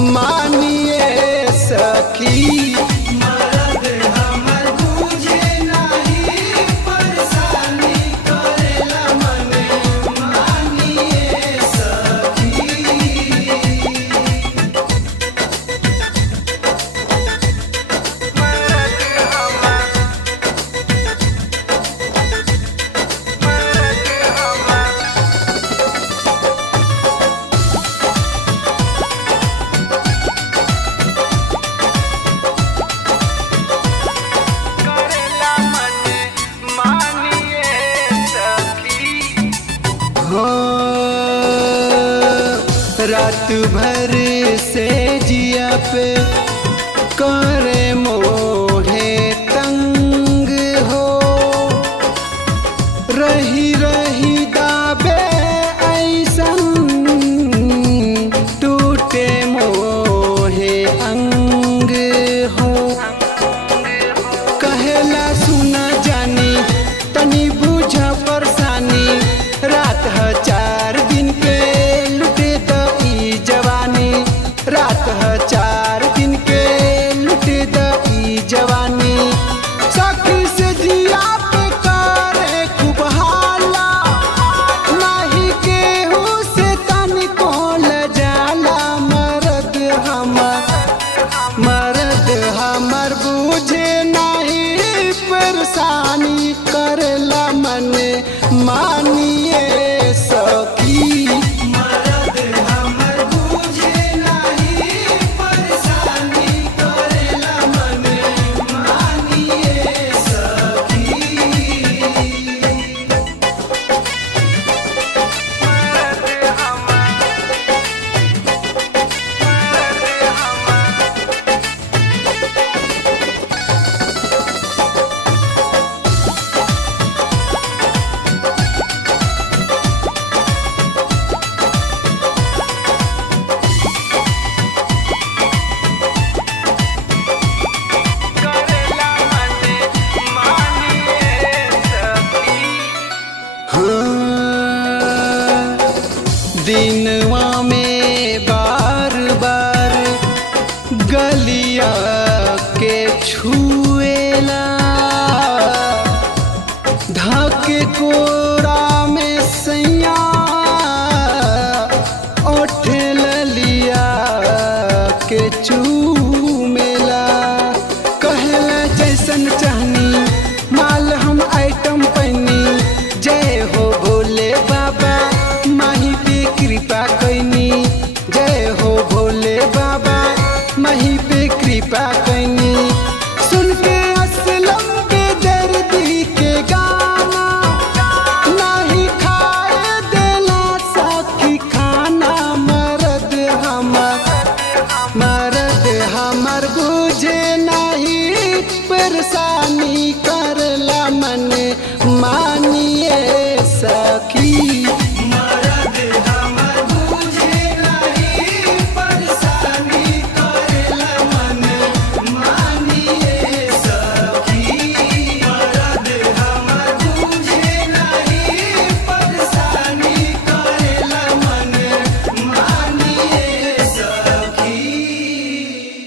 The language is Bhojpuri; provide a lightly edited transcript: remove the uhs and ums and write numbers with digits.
मानिए सखी। मरद हमर बुझे नाही परेशानी करेला मन मानिए सखी। रात भर से जिया पे करे मोहे तंग हो, रही रही दाबे ऐसन टूटे मोहे अंग हो। कहेला सुना जानी तनी बुझा परेशानी, रात ह 4 दिन के लुटे दई जवानी, रात ह 4 दिन के लुटे दई जवानी। सखी से जिया पे करे खूब हाला, नाही केहू से तनिको लजाला। मरद हमर बुझे नाही परेशानी करेला मन मानिए सखी। मरद हमर बुझे नाही परेशानी करेला मन मानिए सखी। दिनवा में बार बार गलिया के छुएला, धके कोरा में सैया ओठे ललिया के चूमेला। कहला जैसन चाहनी माल हम आइटम पैनी, जय हो भोले बाबा माही पे कृपा कैनी, जय हो भोले बाबा माही पे कृपा कैनी। सुन के असलम के दर्दी के गाना, नाही खाए देला सखी खाना। मरद हमर बुझे नाही परेशानी करला मन मानी।